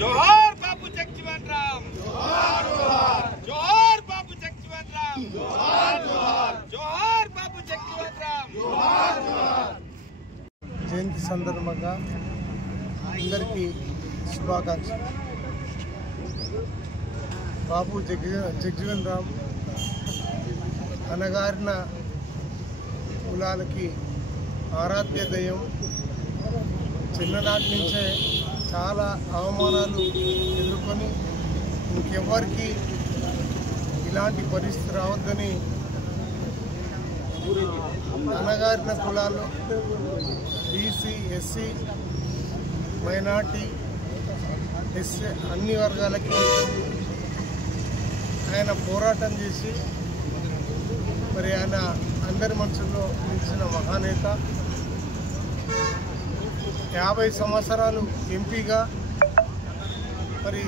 जोहार बाबू जगजीवन राम, जोहार जोहार, जोहार बाबू जगजीवन राम, जोहार जोहार, जोहार बाबू जगजीवन राम, जोहार जोहार। జయంతి సందర్భంగా అందరికీ శుభాకాంక్షలు। బాబు జగజీవన్ రామ్ అనగారిన కులాలకి ఆరాధ్య దైవం। చిన్ననాటి నుంచే చాలా అవమానాలు ఎదుర్కొని ఇంకెవ్వరికి ఇలాంటి పరిస్థితి రావద్దని అనగారిన కులాలు బీసీ, ఎస్సీ, మైనార్టీ, ఎస్సీ అన్ని వర్గాలకి ఆయన పోరాటం చేసి మరి ఆయన అందరి మనసుల్లో నిలిచిన మహానేత। 50 సంవత్సరాలు ఎంపీగా మరి